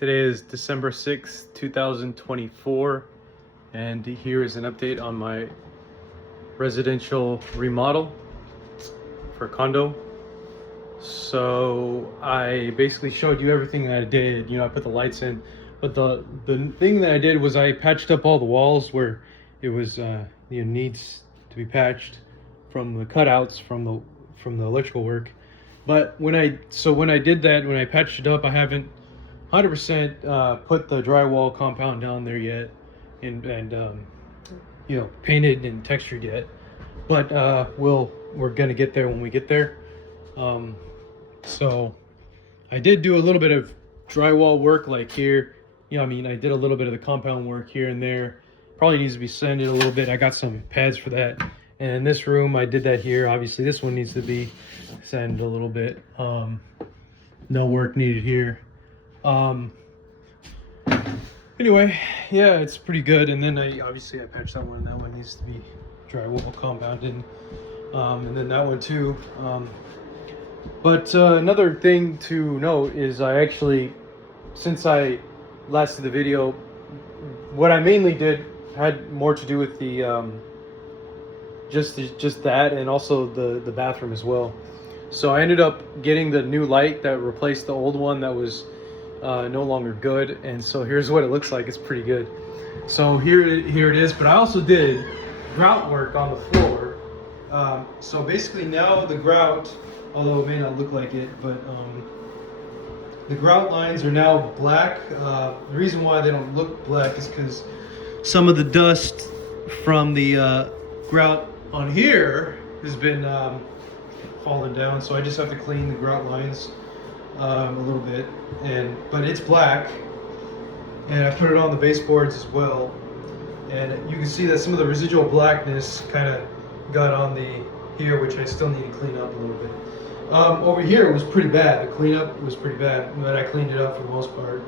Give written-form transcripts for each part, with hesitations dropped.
Today is December 6th, 2024, and here is an update on my residential remodel for condo. So I basically showed you everything that I did. You know, I put the lights in, but the thing that I did was I patched up all the walls where it was needs to be patched from the cutouts from the electrical work. But when I did that, when I patched it up, I haven't 100% put the drywall compound down there yet, and painted and textured yet. But we're gonna get there when we get there. So I did do a little bit of drywall work, like here. I did a little bit of the compound work here and there. Probably needs to be sanded a little bit. I got some pads for that. And in this room, I did that here. Obviously, this one needs to be sanded a little bit. No work needed here. Anyway, yeah, it's pretty good. And then I patched that one, and that one needs to be drywall compounded. And then that one too. But another thing to note is I actually, since I last did the video, what I mainly did had more to do with the just that, and also the bathroom as well. So I ended up getting the new light that replaced the old one that was no longer good, and so here's what it looks like. It's pretty good. So here it is. But I also did grout work on the floor. So basically now the grout, although it may not look like it, but the grout lines are now black. The reason why they don't look black is because some of the dust from the grout on here has been falling down, so I just have to clean the grout lines a little bit, but it's black, and I put it on the baseboards as well, and you can see that some of the residual blackness kind of got on the here, which I still need to clean up a little bit. Over here it was pretty bad. The cleanup was pretty bad, but I cleaned it up for the most part.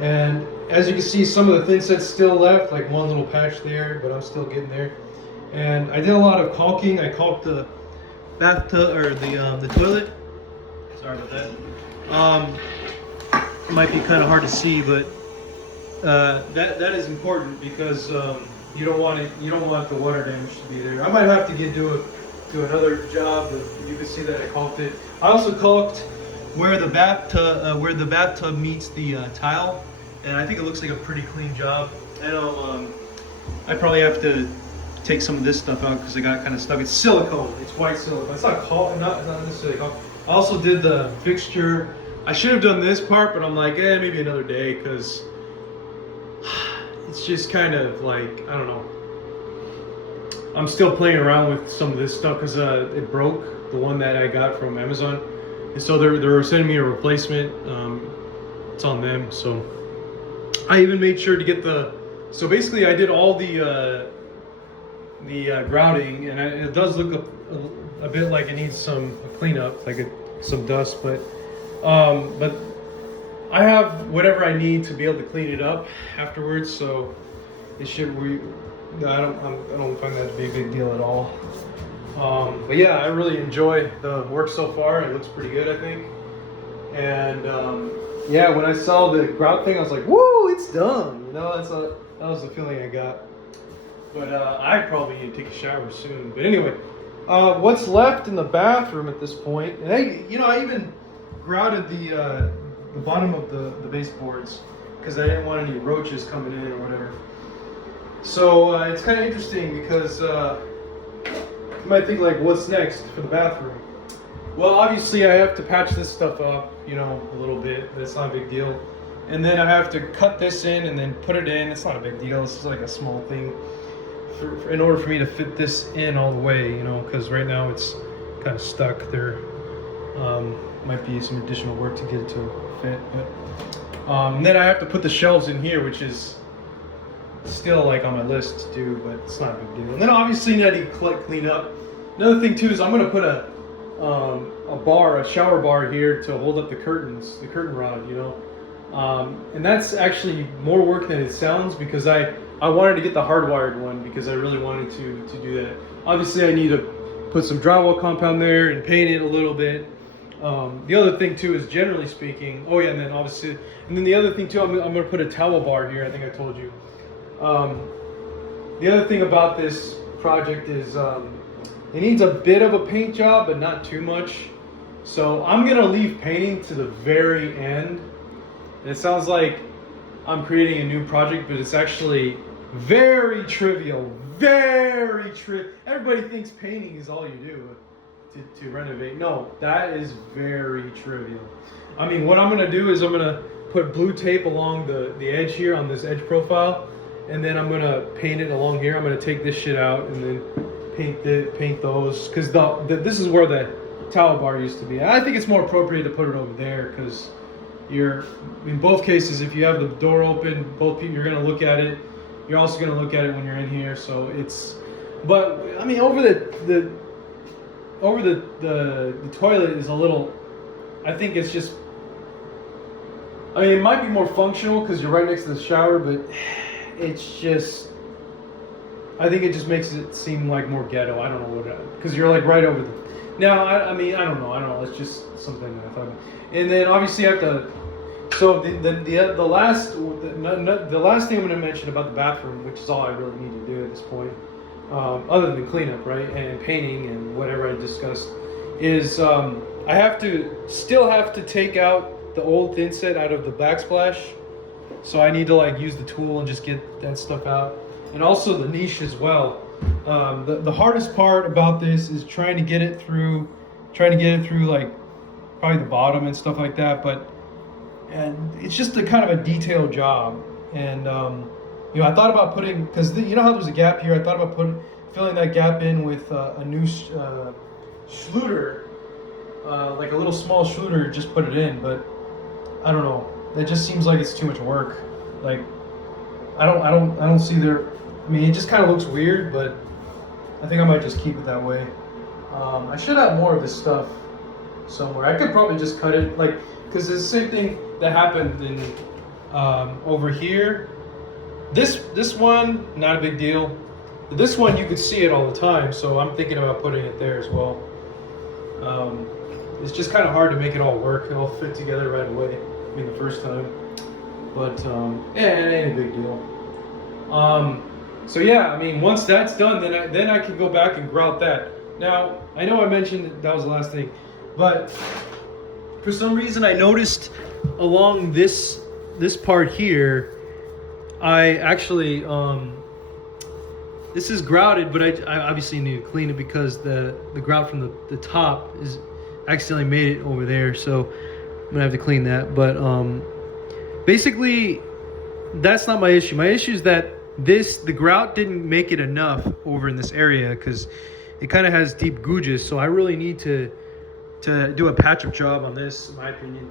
And as you can see, some of the thin sets still left, like one little patch there, but I'm still getting there. And I did a lot of caulking. I caulked the bathtub, or the toilet. Sorry about that. It might be kind of hard to see, but that is important because you don't want the water damage to be there. I might have to do another job, but you can see that I caulked it. I also caulked where the bathtub meets the tile, and I think it looks like a pretty clean job. And I probably have to take some of this stuff out because it got kind of stuck. It's silicone. It's white silicone. It's not caulk. Not necessarily caulk. I also did the fixture. I should have done this part, but I'm like, maybe another day, because it's just kind of like, I don't know. I'm still playing around with some of this stuff because it broke, the one that I got from Amazon, and so they're sending me a replacement. It's on them. So I even made sure to get so basically I did all the grouting, and it does look a bit like it needs some cleanup, like some dust, but I have whatever I need to be able to clean it up afterwards, so it should I don't find that to be a big deal at all. But yeah, I really enjoy the work so far. It looks pretty good, I think. And yeah, when I saw the grout thing, I was like, woo, it's done. That was the feeling I got. But I probably need to take a shower soon. But anyway, what's left in the bathroom at this point? And I even grouted the bottom of the baseboards because I didn't want any roaches coming in or whatever. So it's kind of interesting because you might think, like, what's next for the bathroom? Well, obviously I have to patch this stuff up, a little bit. That's not a big deal. And then I have to cut this in and then put it in. It's not a big deal. It's just like a small thing. In order for me to fit this in all the way, because right now it's kind of stuck there. Might be some additional work to get it to fit, but and then I have to put the shelves in here, which is still like on my list to do, but it's not a big deal. And then obviously I need to clean up. Another thing too is I'm gonna put a shower bar here to hold up the curtains, the curtain rod, and that's actually more work than it sounds, because I wanted to get the hardwired one because I really wanted to do that. Obviously I need to put some drywall compound there and paint it a little bit. The other thing too is, generally speaking, oh yeah, and then obviously, and then the other thing too, I'm going to put a towel bar here. I think I told you. The other thing about this project is it needs a bit of a paint job, but not too much. So I'm going to leave painting to the very end. And it sounds like I'm creating a new project, but it's actually very trivial. Very trivial. Everybody thinks painting is all you do to renovate. No, that is very trivial. I mean, what I'm going to do is I'm going to put blue tape along the edge here on this edge profile, and then I'm going to paint it along here. I'm going to take this shit out and then paint those, because this is where the towel bar used to be. I think it's more appropriate to put it over there, because in both cases, if you have the door open, both people, you're going to look at it. You're also going to look at it when you're in here. So but I mean, over the toilet is a little, I think it's just, I mean, it might be more functional because you're right next to the shower, but it's just, I think it just makes it seem like more ghetto. I don't know what, because you're like right over the, now, I mean, I don't know, it's just something that I thought about. And then obviously you have to, so the last thing I'm going to mention about the bathroom, which is all I really need to do at this point, other than cleanup, right, and painting and whatever I discussed, is I still have to take out the old thin set out of the backsplash. So I need to like use the tool and just get that stuff out, and also the niche as well. The hardest part about this is trying to get it through like probably the bottom and stuff like that, and it's just a kind of a detailed job. And you know, I thought about putting, because you know how there's a gap here, I thought about filling that gap in with a new Schluter, like a little small Schluter, just put it in. But I don't know, it just seems like it's too much work. Like I don't see there. I mean, it just kind of looks weird, but I think I might just keep it that way. I should have more of this stuff somewhere. I could probably just cut it, like, because it's the same thing that happened in over here. This one, not a big deal. This one, you could see it all the time, so I'm thinking about putting it there as well. It's just kind of hard to make it all work, it all fit together right away. I mean, the first time, but yeah, it ain't a big deal. So yeah, I mean, once that's done, then I can go back and grout that. Now, I know I mentioned that was the last thing, but for some reason I noticed along this part here, I actually this is grouted, but I obviously need to clean it because the grout from the top is accidentally made it over there, so I'm gonna have to clean that. But basically, that's not my issue. My issue is that the grout didn't make it enough over in this area, because it kind of has deep gouges, so I really need to do a patch-up job on this, in my opinion.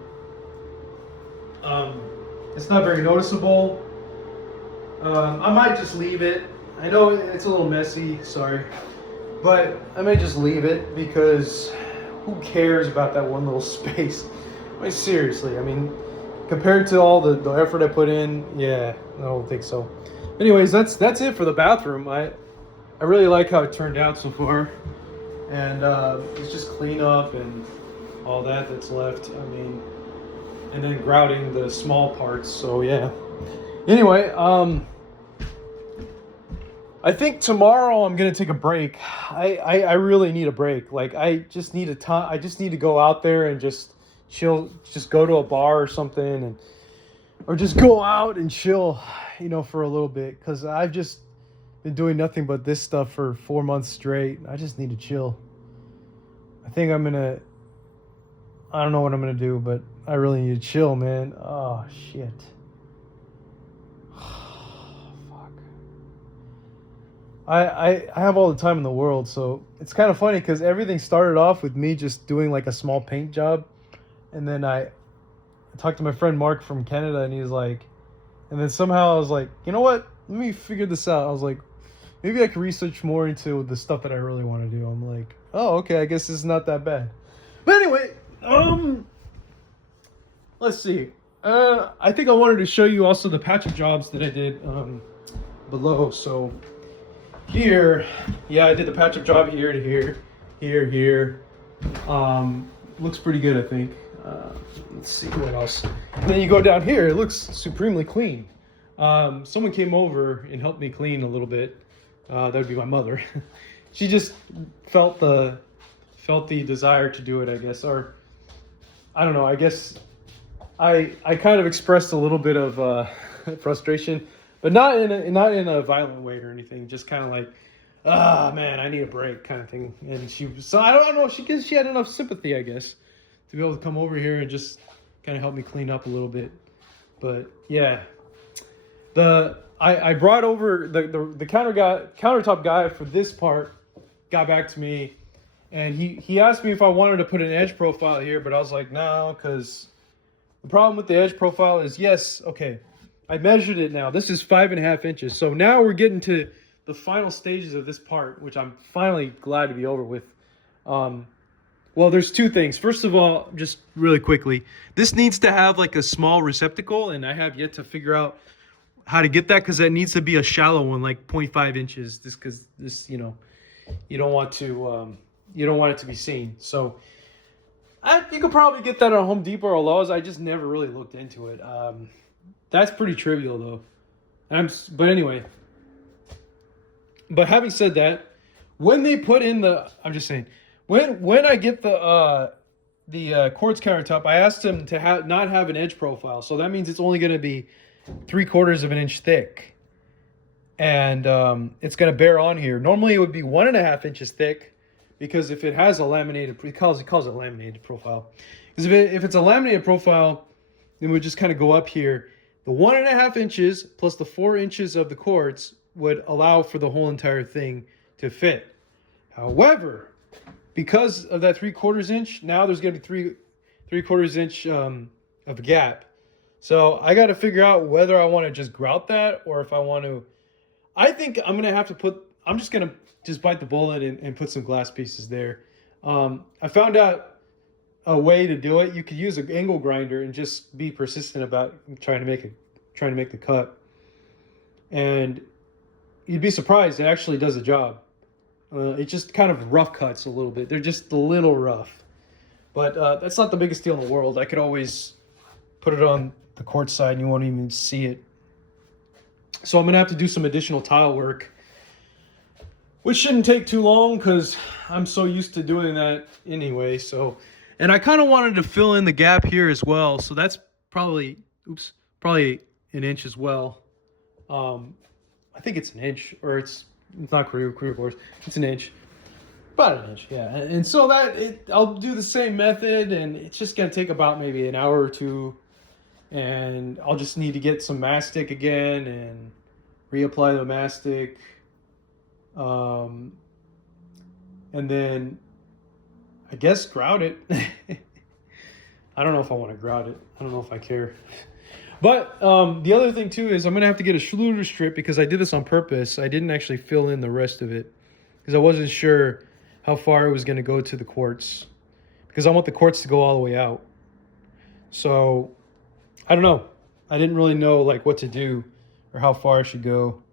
It's not very noticeable. I might just leave it. I know it's a little messy, sorry, but I may just leave it, because who cares about that one little space? I mean, seriously, I mean, compared to all the effort I put in, yeah, I don't think so. Anyways, that's it for the bathroom. I really like how it turned out so far, and it's just clean up and all that's left. I mean, and then grouting the small parts. So yeah. Anyway, I think tomorrow I'm gonna take a break. I really need a break. Like, I just need to go out there and just chill, just go to a bar or something, or just go out and chill, you know, for a little bit, because I've just been doing nothing but this stuff for 4 months straight. I just need to chill. I think I don't know what I'm gonna do, but I really need to chill, man. Oh shit. I have all the time in the world, so it's kind of funny, because everything started off with me just doing like a small paint job, and then I talked to my friend Mark from Canada, and he's like, and then somehow I was like, you know what, let me figure this out. I was like, maybe I could research more into the stuff that I really want to do. I'm like, oh, okay, I guess it's not that bad. But anyway, let's see. I think I wanted to show you also the patch-up jobs that I did below. So here, yeah, I did the patch-up job here to here, here. looks pretty good, I think. Let's see what else. And then you go down here, it looks supremely clean. Someone came over and helped me clean a little bit. That would be my mother. She just felt the desire to do it, I guess, or I don't know. I guess I kind of expressed a little bit of frustration, but not in a violent way or anything. Just kind of like, man, I need a break, kind of thing. And so I don't know. She had enough sympathy, I guess, to be able to come over here and just kind of help me clean up a little bit. But yeah, I brought over the countertop guy for this part. Got back to me, and he asked me if I wanted to put an edge profile here, but I was like, no, because the problem with the edge profile is, yes, okay, I measured it now. This is 5.5 inches. So now we're getting to the final stages of this part, which I'm finally glad to be over with. Well, there's two things. First of all, just really quickly, this needs to have like a small receptacle, and I have yet to figure out how to get that, because that needs to be a shallow one, like 0.5 inches. Because this, you know, you don't want it to be seen. So you could probably get that at Home Depot or Lowe's. I just never really looked into it. That's pretty trivial though. But anyway. But having said that, when they put in I'm just saying, when I get the quartz countertop, I asked them to not have an edge profile. So that means it's only going to be 3/4 of an inch thick. And it's going to bear on here. Normally it would be 1.5 inches thick, because if it has a laminated, he calls it a laminated profile. Because if it's a laminated profile, then we just kind of go up here. The 1.5 inches plus the 4 inches of the quartz would allow for the whole entire thing to fit. However, because of that 3/4 inch, now there's going to be 3/4 inch of a gap. So I got to figure out whether I want to just grout that, or if I want to. I think I'm going to have to I'm just going to bite the bullet and put some glass pieces there. I found out a way to do it. You could use an angle grinder and just be persistent about trying to make the cut. And you'd be surprised, it actually does the job. It just kind of rough cuts a little bit. They're just a little rough. But that's not the biggest deal in the world. I could always put it on the quartz side and you won't even see it. So I'm going to have to do some additional tile work, which shouldn't take too long because I'm so used to doing that anyway. So, and I kind of wanted to fill in the gap here as well. So that's probably an inch as well. I think it's an inch, or it's not career course. It's an inch, about an inch, yeah. And so I'll do the same method, and it's just going to take about maybe an hour or two. And I'll just need to get some mastic again and reapply the mastic. And then I guess grout it. I don't know if I want to grout it. I don't know if I care. But the other thing too is I'm going to have to get a Schluter strip, because I did this on purpose. I didn't actually fill in the rest of it because I wasn't sure how far it was going to go to the quartz, because I want the quartz to go all the way out. So I don't know. I didn't really know like what to do or how far I should go.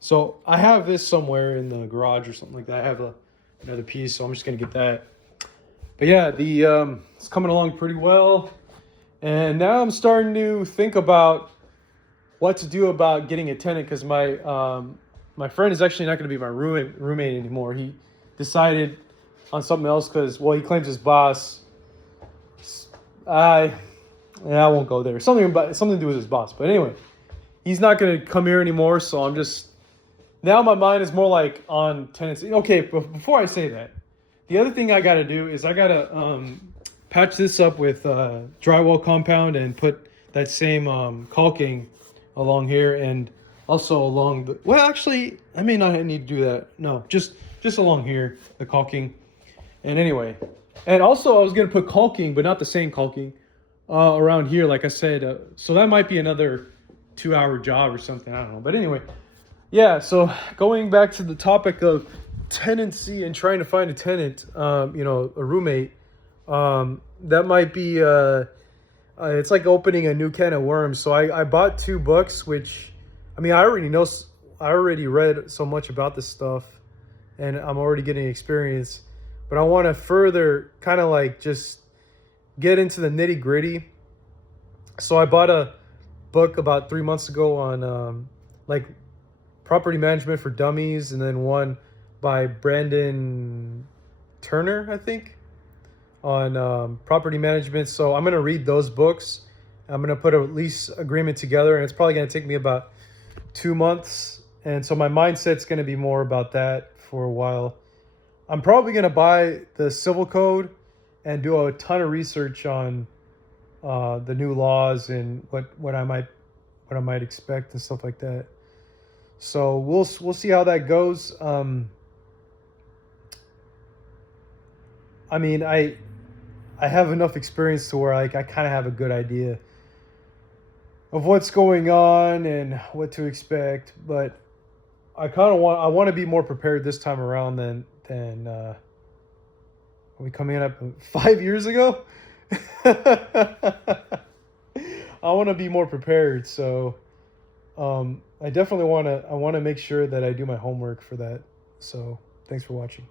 So I have this somewhere in the garage or something like that. I have another piece, so I'm just going to get that. But yeah, it's coming along pretty well. And now I'm starting to think about what to do about getting a tenant, because my friend is actually not going to be my roommate anymore. He decided on something else because, well, he claims his boss. I won't go there. Something to do with his boss. But anyway, he's not going to come here anymore. So I'm just, now my mind is more like on tenancy. Okay, but before I say that, the other thing I got to do is I got to patch this up with drywall compound and put that same caulking along here, and also along the, well, actually, I may not need to do that. No, just along here, the caulking. And anyway, and also I was going to put caulking, but not the same caulking, around here, like I said. So that might be another 2-hour job or something. I don't know. But anyway, yeah, so going back to the topic of tenancy and trying to find a tenant, a roommate, that might be, it's like opening a new can of worms. So I bought 2 books, which, I mean, I already read so much about this stuff, and I'm already getting experience, but I want to further kind of like just get into the nitty gritty. So I bought a book about 3 months ago on like property management for dummies, and then one by Brandon Turner, I think, on property management. So I'm gonna read those books. I'm gonna put a lease agreement together, and it's probably gonna take me about 2 months. And so my mindset's gonna be more about that for a while. I'm probably gonna buy the civil code and do a ton of research on the new laws and what I might expect and stuff like that. So we'll see how that goes. I mean, I have enough experience to where like I kind of have a good idea of what's going on and what to expect, but I want to be more prepared this time around than are we coming up 5 years ago? I want to be more prepared, so I definitely want to make sure that I do my homework for that. So thanks for watching.